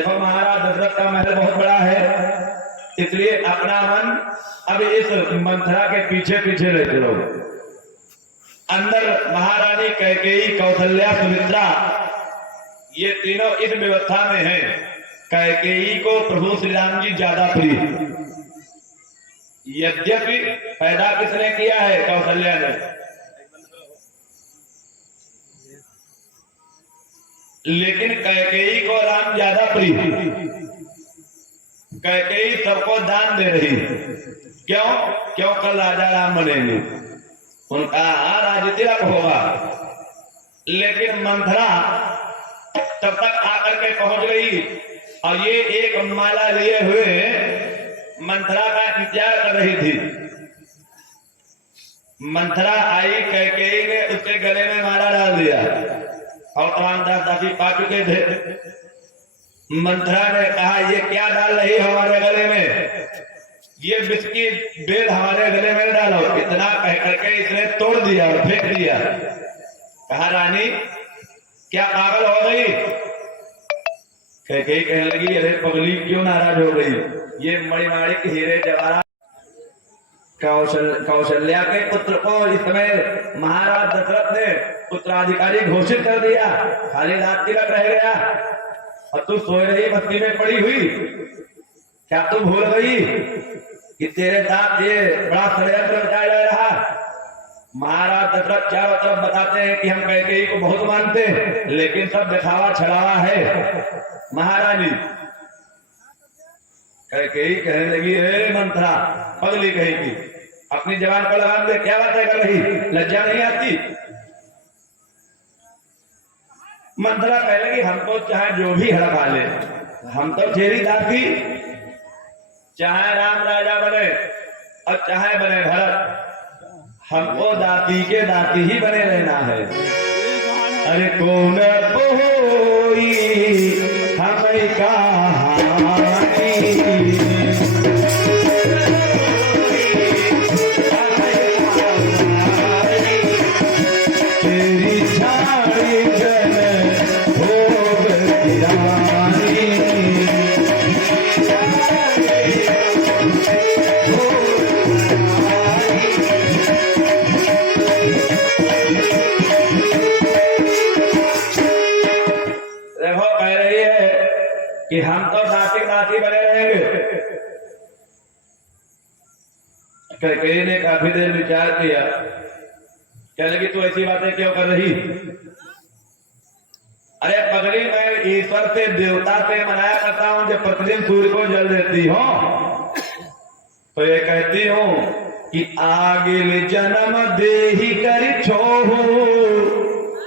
देखो महाराज दशरथ का महल बहुत बड़ा है, इसलिए अपना मन अब इस मंथरा के पीछे पीछे ले चलो। अंदर महारानी कैकेयी, कौशल्या, सुमित्रा ये तीनों इस व्यवस्था में हैं। कैकेयी को प्रभु श्री राम जी ज्यादा प्रिय, यद्यपि पैदा किसने किया है? कौशल्या ने। लेकिन कैकेयी को राम ज्यादा प्रिय। कैकेयी सबको दान दे रही। क्यों? क्यों कल राजा राम बनेंगे, उनका राज्य तिलक होगा। लेकिन मंथरा तब तक आकर के पहुंच गई और ये एक माला लिए हुए मंथरा का इंतजार कर रही थी। मंथरा आई, कैकेयी ने उसके गले में माला डाल दिया और तमाम दासी पा चुके थे। मंथरा ने कहा, ये क्या डाल रही है हमारे गले में? ये विष की बेल हमारे गले में डालो। इतना कह करके इसने तोड़ दिया और फेंक दिया। कहा, रानी क्या पागल हो गई? कैकेयी कहने लगी, अरे पगली क्यों नाराज हो गई? ये मणिमाणिक हीरे जवाहरात कौशल्या के पुत्र को इस समय महाराज दशरथ ने उत्तराधिकारी घोषित कर दिया। खाली रात तिलक रह गया और तू सोए रही मस्ती में पड़ी हुई। क्या तू भूल गई कि तेरे साथ ये बड़ा षड्यंत्र रचा जा रहा? महाराज दशरथ चारों तरफ बताते हैं कि हम कैकेयी को बहुत मानते हैं, लेकिन सब दिखावा छड़ावा है। महारानी कैकेयी कहने लगी, हे मंथरा पगली कहेगी, अपनी जवान को लगाम दे, क्या बातें कर रही? लज्जा नहीं आती? मंथरा कहने लगी, हमको चाहे जो भी हड़का ले, हम तो तेरी दासी, चाहे राम राजा बने और चाहे बने भरत, हमको दासी के दासी ही बने रहना है। अरे कौन बोई हमें कहानी, तेरी छाड़ी जन भोग गिरानी, कि हम तो दासी दासी बने रहेंगे। कैकेयी ने काफी देर विचार किया, कहने लगी, तू ऐसी बातें क्यों कर रही? अरे पगली, मैं ईश्वर से, देवता से मनाया करता हूं जब प्रतिदिन सूर्य को जल देती हूं, तो ये कहती हूं कि आगे जन्म दे ही कर छोहू।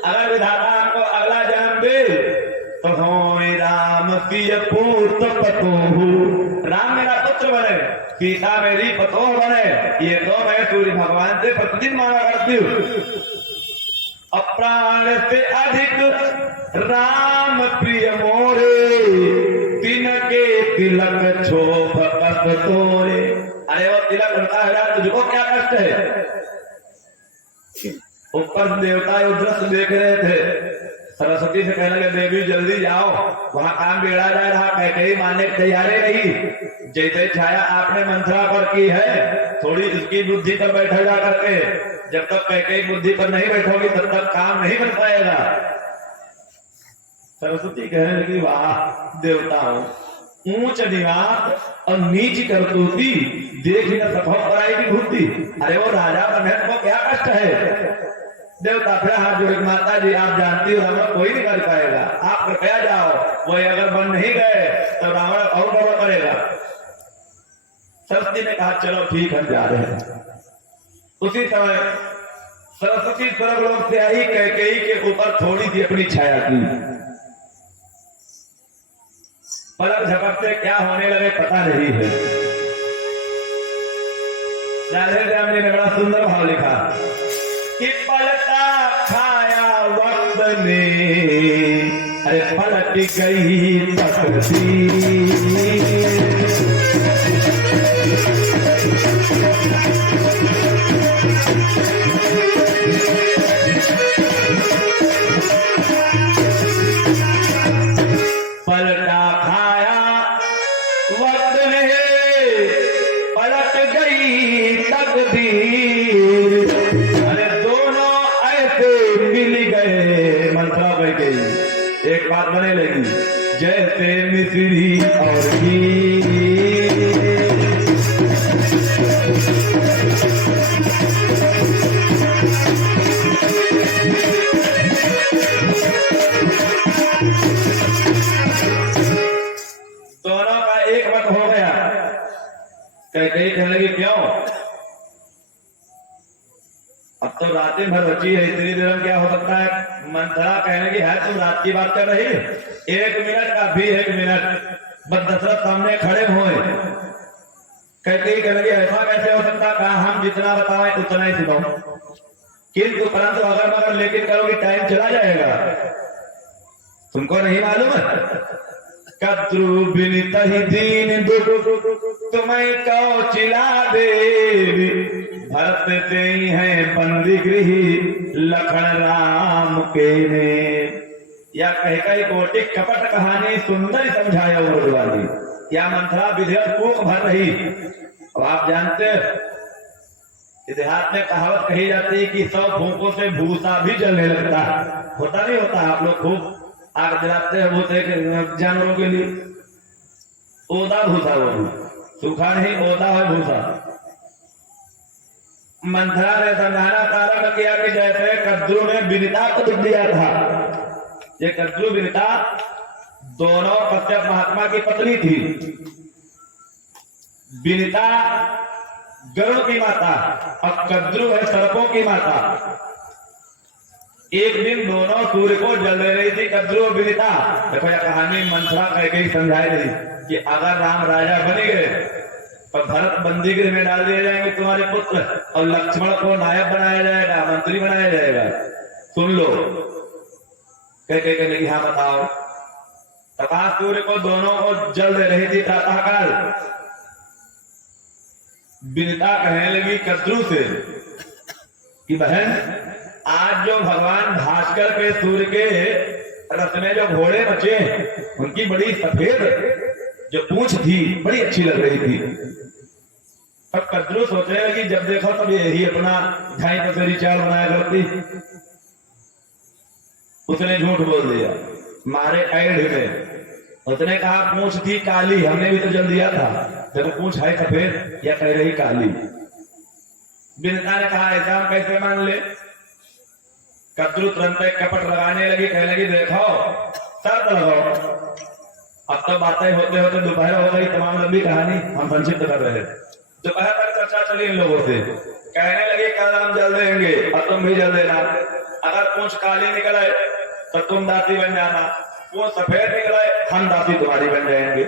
अगर विधाता हमको अगला जन्म दे तो हो राम सिय पुत्र पतोहू, राम मेरा पुत्र बने, सीता मेरी पतोह बने। ये तो मैं सूर्य भगवान से प्रतिदिन मांगा करती हूँ। अप्राण से अधिक राम प्रिय मोरे, तिनके तिलक छोप कस तोरे। अरे वो तिलक उनका है, तुझको क्या कष्ट है? ऊपर देवता उद्रस देख रहे थे। सरस्वती से कहने लगे, देवी जल्दी जाओ, वहां काम बिगड़ा जा रहा। कैकेयी मानने की तैयारी रही। जैसे छाया आपने मंथरा पर की है, थोड़ी उसकी बुद्धि पर बैठा जा करके। जब तक कैकेयी बुद्धि पर नहीं बैठोगी तब तक काम नहीं बन पाएगा। सरस्वती कहने लगी, वाह देवताओं, ऊंच निवास और नीच करतूती, देख न सफल पराई की बुद्धि। अरे वो राजा बने को क्या कष्ट है? देवता फिर हाथ जोड़े, माता जी आप जानती हो रावण कोई नहीं कर पाएगा, आप कृपया जाओ। वही अगर बन नहीं गए तो रावण और गौरव करेगा। सरस्वती ने कहा, चलो ठीक हम जा रहे हैं। उसी समय सरस्वती स्वर्गलोक से आई, कैकेयी के ऊपर थोड़ी सी अपनी छाया की। पलक झपकते क्या होने लगे पता नहीं है। राधे श्याम जी ने बड़ा सुंदर भाव लिखा कि पलटा खाया वक्त ने, अरे पलट गई तकदीर, पलटा खा गई तकदीर, अरे दोनों ऐसे मिल गए, मंत्रा बह गई, एक बात बने लगी, जैसे मिस्री और घी। दोनों का एक मत हो गया। कहीं कहने लगी क्यों, अब तो रातें भर बची है, इतनी देर में क्या हो सकता है। मंथरा कहने लगी है तुम रात की बात कर रही, 1 मिनट का भी 1 मिनट, बस दशरथ सामने खड़े हुए। कहने लगी ऐसा कैसे हो सकता, कहा हम जितना बताएं उतना ही सुनो, किंतु परंतु अगर मगर लेकिन करोगे टाइम चला जाएगा। तुमको नहीं मालूम है कद्रु बिनित ही दीन दुख, तुम्हें कौ चिला देवी, भरत ते हैं बंदी गृही, लखन राम के ने। या कह कही कोटि कपट कहानी सुंदर समझाया वाली, या मंथरा विधेयक फूक भर रही। अब आप जानते इतिहास में कहावत कही जाती है कि 100 फूकों से भूसा भी जलने लगता है। होता नहीं होता, आप लोग खूब आग जलाते हैं भूसे के जानवरों के लिए, ओदा भूसा, वो सूखा नहीं ओदा है भूसा। मंथरा ने समझाना कारण किया कि जैसे कद्रु ने विनिता को दुख दिया था, ये कद्रु विनिता दोनों कश्यप महात्मा की पत्नी थी। विनिता गरुड़ की माता और कद्रु है सर्पों की माता। एक दिन दोनों सूर्य को जल दे रही थी कद्रु और विनिता। देखो यह कहानी मंथरा कह के ही समझाई रही कि अगर राम राजा बने गए तो भरत बंदीगृह में डाल दिए जाएंगे तुम्हारे पुत्र, और लक्ष्मण को नायक बनाया जाएगा, मंत्री बनाया जाएगा। सुन लो कह लगी हाँ बताओ। तथा सूर्य को दोनों को जल दे रही थी प्रातःकाल। विनिता कहने लगी कद्रु से कि बहन आज जो भगवान भास्कर के सूर्य के रथ में जो घोड़े बचे उनकी बड़ी सफेद जो पूंछ थी बड़ी अच्छी लग रही थी। तब कद्रु सोचने लगी जब देखो तब यही अपना ढाई पसेरी चाल बनाया करती। उसने झूठ बोल दिया मारे ऐड में। उसने कहा पूंछ थी काली, हमने भी तो जल दिया था, देखो पूंछ है सफेद या कह रही काली। विनिता ने कहा ऐसा हम कैसे मान ले। कद्रु तुरंत कपट लगाने लगी, कहने लगी देखो शर्त लगाओ। अब तो बातें होते होते दोपहर हो गई, तमाम लंबी कहानी हम संक्षिप्त कर रहे थे। दोपहर तक चर्चा चली इन लोगों से। कहने लगी कल हम जल देंगे और तुम भी जल देना। अगर पूंछ काली निकले तो तुम दासी बन जाना, वो सफेद निकले हम दासी तुम्हारी बन जाएंगे।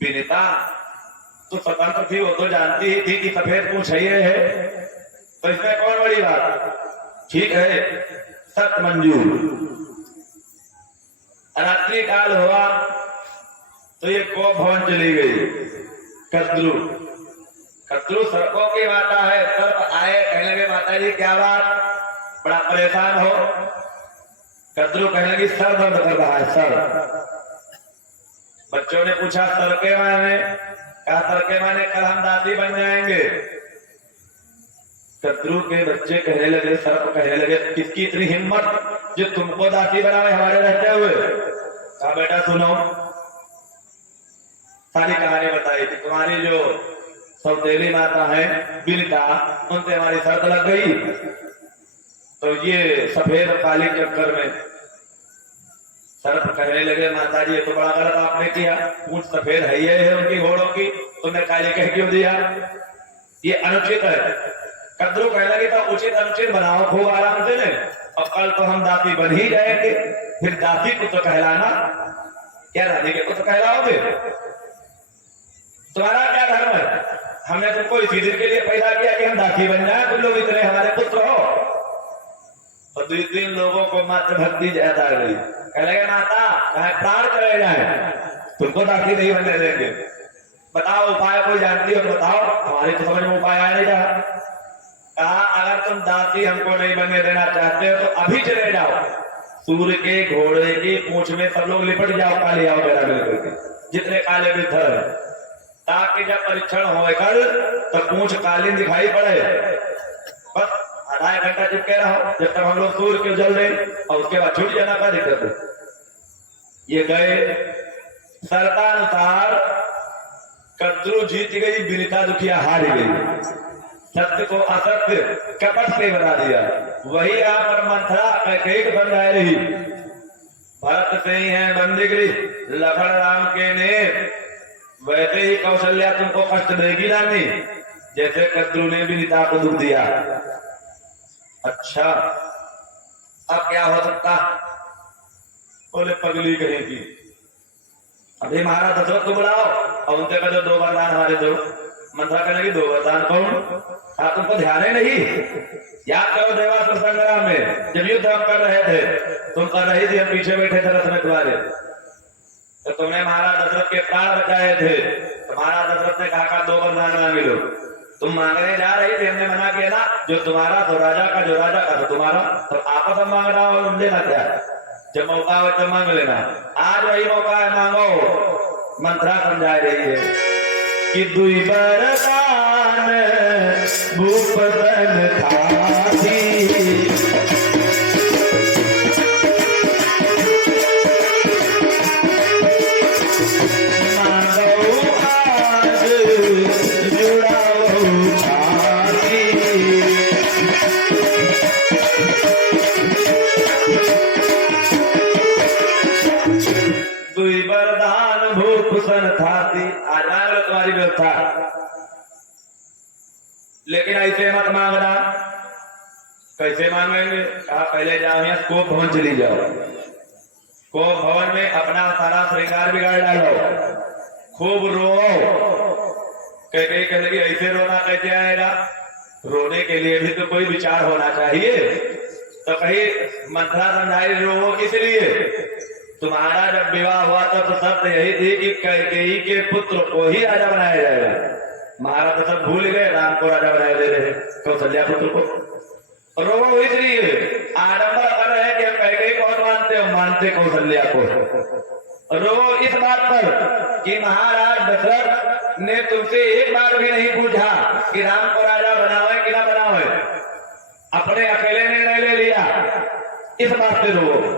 विनिता तो स्वतंत्र थी, वो तो जानती ही थी कि सफेद पूंछ है, तो इसमें कौन बड़ी बात। ठीक है सत मंजूर। रात्रि काल हुआ तो ये कोप भवन चली गई। कद्रु सर्पों की माता है। सर्प आए कहने लगे माता जी क्या बात, बड़ा परेशान हो। कद्रु कहने लगी सर दर्द कर रहा है सर। बच्चों ने पूछा सर के माने, कहा सर के माने कल हम दासी बन जाएंगे। कद्रु के बच्चे कहने लगे, सर्प कहने लगे किसकी इतनी हिम्मत जो तुमको दासी बनावे हमारे रहते हुए। कहा बेटा सुनो, सारी कहानी बताई कि तुम्हारी जो सौतेली माता है विनिता, उनसे हमारी शर्त लग गई, तो ये सफेद काली चक्कर में। सर्प कहने लगे माता जी ये तो बड़ा गलत आपने किया, पूंछ सफेद है उनकी घोड़ों की, तुमने काली कह क्यों दिया, ये अनुचित है। कद्रु कहने लगे तो उचित अनुचित बनाओ खूब आराम से ने, और कल तो हम दासी बन ही जाएंगे, फिर दासी को तो कहलाना, क्या रानी के को तो कहलाओगे। तुम्हारा क्या धर्म है, हमने तुमको इसी दिन के लिए पैदा किया कि हम दासी बन जाए, तुम लोग इतने हमारे पुत्र हो। और 2-3 लोगों को मात्र भक्ति ज्यादा आ गई। कह लगे माता चाहे प्राण चले जाए तुमको दासी नहीं बनने देंगे, बताओ उपाय कोई जानती हो तो बताओ, हमारे तो समझ में उपाय आया नहीं रहा। कहा अगर तुम दासी हमको नहीं बनने देना चाहते हो तो अभी चले जाओ, सूर्य के घोड़े की पूंछ में सब लोग लिपट जाओ, काले आओ मेरा मिलकर के, जितने काले वृद्ध है ताकि जब परीक्षण होकर तो पूछ कालीन दिखाई पड़े, बस आधा एक घंटा चिपके रहो जब तक हम लोग सूर्य के जल दें और उसके बाद छूट जाना का दिक्कत है। ये गए शर्तानुसार, कद्रू जीत गई, विनीता दुखिया हार गई, सत्य को असत्य कपट से बना दिया। वही यहाँ पर मंथरा कैकेयी बन जा रही, भरत से ही है बंदीगिरी लखन राम के ने, वैसे ही कौशल्या तुमको कष्ट देगी रानी, जैसे कद्रू ने विनीता को दुख दिया। अच्छा अब क्या हो सकता? बोले पगली कहेगी, अभी महाराज दशरथ को बुलाओ और उनसे कहो 2 वरदान हमारे दो। मंथरा कहने की 2 वरदान कौन? हाँ तुमको ध्यान ही नहीं, याद करो देवासुर संग्राम में जब युद्ध हम कर रहे थे, तुम कर रही थी, हम पीछे बैठे थे रथ में तुम्हारे, तो तुमने महाराज दशरथ के प्राण बचाए थे। तो महाराज दशरथ ने कहा 2 वरदान मांगे लो। तुम मांगने जा रही थी, हमने मना किया ना, जो तुम्हारा तो राजा का, जो राजा का तो तुम्हारा, तो आपस में मांग रहा हो, लेना क्या? जब मौका हो तो मांग लेना, आज वही मौका है, मांगो। मंत्रा समझा रही है कि 2 वरदान भूपतन खाती, मांगो आज जुड़ाओ छाती। 2 वरदान भूपतन खाती, आज मांग लो तुम्हारी व्यवस्था, लेकिन ऐसे मत मांगना। कैसे मांगेंगे? कहा पहले जाओ यहाँ कोप भवन चली जाओ, कोप भवन में अपना सारा श्रृंगार बिगाड़ डालो, खूब रो। कहीं कहेगी ऐसे रोना कैसे आएगा? रोने के लिए भी तो कोई विचार होना चाहिए। तो कहीं मंथरा समझाई रो इसलिए तुम्हारा जब विवाह हुआ तब तो शर्त यही थी कि कैकेयी के पुत्र को ही राजा बनाया जाएगा। महाराज तो सब भूल गए, राम को राजा बनाए दे रहे, कौशल्या पुत्र को। रो इसलिए आडंबर कर रहे कि हम कैकेयी को मानते हो, मानते कौशल्या को। रो इस बात पर कि महाराज दशरथ ने तुमसे एक बार भी नहीं पूछा कि राम को राजा बनावे कि ना बनावे, अपने अकेले निर्णय ले लिया, इस बात से रो।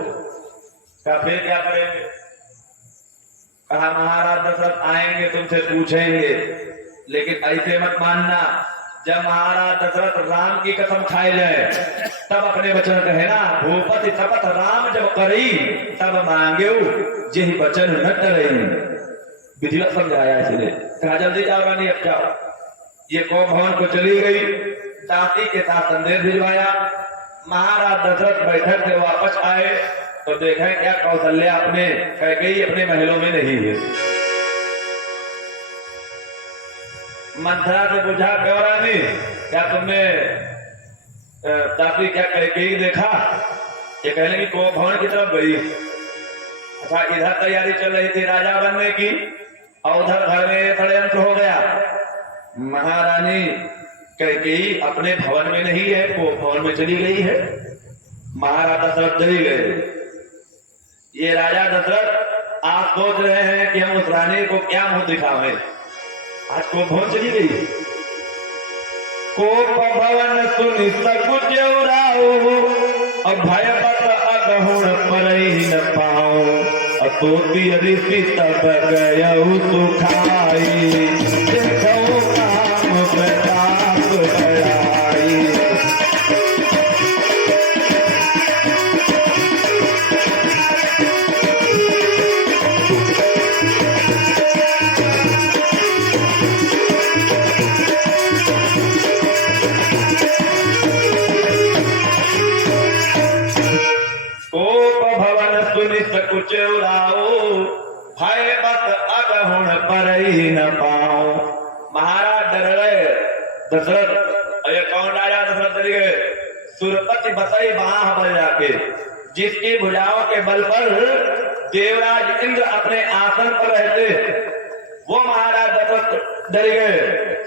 का फिर क्या करेंगे? कहा महाराज दशरथ आएंगे तुमसे पूछेंगे, लेकिन ऐसे मत मानना। जब महाराज दशरथ राम की कसम खाए जाए तब अपने वचन कहे ना, भूपति शपथ राम जब करी तब मांगे जिह वचन न करे। विधिवत समझाया इसलिए। कहा जल्दी जाओ रानी, अब जाओ। ये कोप भवन को चली गई, दासी के साथ संदेश भिजवाया। महाराज दशरथ बैठक से वापस आए तो देखा क्या कौशल्या अपने कैकेयी अपने महलों में नहीं है। मंथरा से पूछा क्यों रानी, क्या तुमने दासी क्या कैकेयी देखा? ये कहने की कोप भवन की तरफ गई। अच्छा इधर तैयारी चल रही थी राजा बनने की और उधर घर में षड्यंत्र हो गया। महारानी कैकेयी अपने भवन में नहीं है, कोप भवन में चली गई है। महाराजा दशरथ चली गए। ये राजा दशरथ आप सोच रहे हैं कि हम उस रानी को क्या मुंह दिखावें, आज कोप भवन चली गई। कोप भवन सुनि सकुच उराओ, अब भयपत अगहुण परहि न पाओ, अतोति ऋषि तब गयउ सुखाई, देखौ काम प्रताप बड़ाई। कुछ उड़ाओ, भय बत अगहुण परहि न पाओ। महाराज डर गए दशरथ। ये कौन राजा दशरथ डर गए? सुरपति बसई बाह बल जाके, जिसकी भुजाओं के बल पर देवराज इंद्र अपने आसन पर रहते, वो महाराज दशरथ डर गए।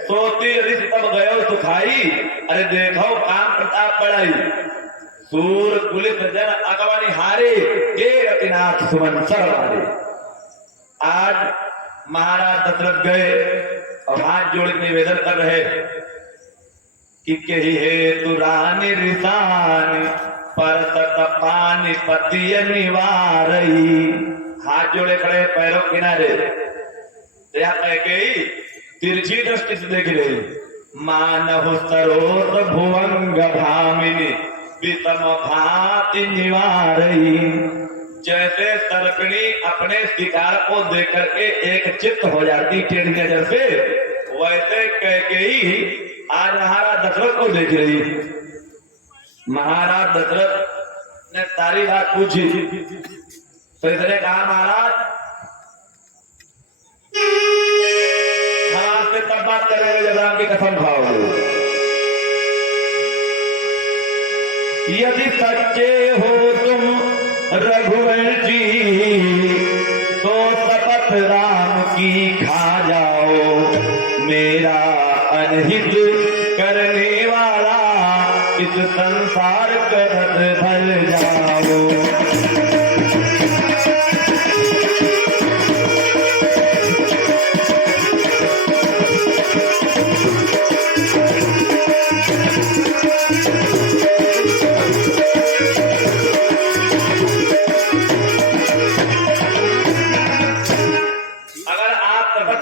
सोती ऋषि तब गयो सुखाई, अरे देखो काम प्रताप बढ़ाई। सूर पुलिस जन अगवनि हारे, के रतिनाथ सुमन सरवारे। आज महाराज दशरथ गए, और हाथ जोड़ के निवेदन कर रहे कि कही हे तु रानी रिसानी पर पानी पतिय निवारई। हाथ जोड़े खड़े पैरों किनारे या कह गई तिरछी दृष्टि से देख रही मानव सरोत भुवंग भामिनी विषम भाति निवारई। जैसे सर्पिणी अपने शिकार को देख करके एक चित्त हो जाती टेढ़ी नजर से, वैसे कैकेयी आज महाराज दशरथ को देख रही। महाराज दशरथ ने सारी बात पूछी तो इसने कहा महाराज हाँ से तब बात करेंगे जब राम की कसम खाओगे। यदि सच्चे हो तुम रघुवंशी तो शपथ राम की खा जाओ। मेरा अनहित करने वाला इस संसार